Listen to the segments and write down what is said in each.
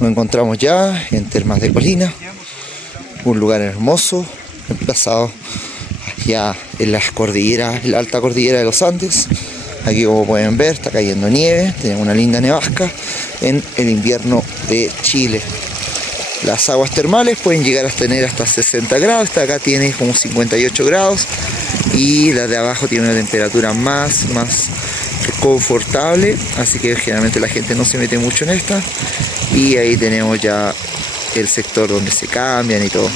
Nos encontramos ya en Termas de Colina, un lugar hermoso, emplazado ya en las cordilleras, en la alta cordillera de los Andes. Aquí, como pueden ver, está cayendo nieve, tenemos una linda nevasca en el invierno de Chile. Las aguas termales pueden llegar a tener hasta 60 grados, esta de acá tiene como 58 grados y la de abajo tiene una temperatura más confortable, así que generalmente la gente no se mete mucho en esta. Y ahí tenemos ya el sector donde se cambian y todo.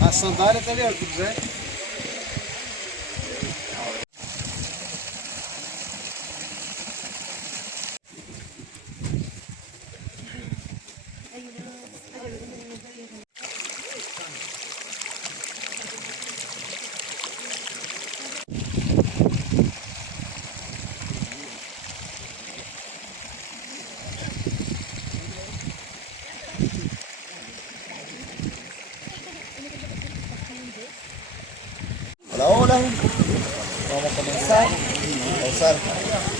A sandália tá ali, ó, se quiser. Hola, vamos a comenzar a usar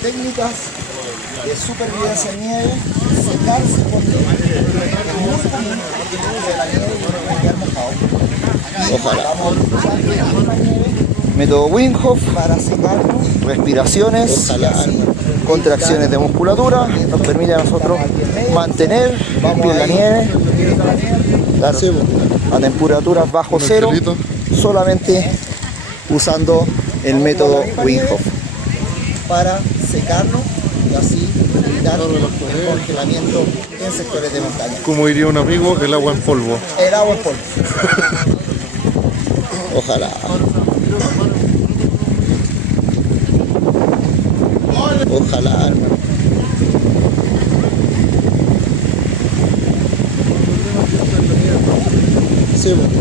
técnicas de supervivencia en nieve, secarse porque es muy común que la nieve puede quedar mojado. Ojalá. Vamos a usar la nieve, método Wim Hof para secarnos, respiraciones, contracciones de musculatura, nos permite a nosotros mantener en la nieve, claro, a temperaturas bajo cero, solamente usando el método Wim Hof para secarnos y así evitar el congelamiento en sectores de montaña. Como diría un amigo, el agua en polvo. El agua en polvo. Ojalá. Ojalá, hermano. Sí, bueno.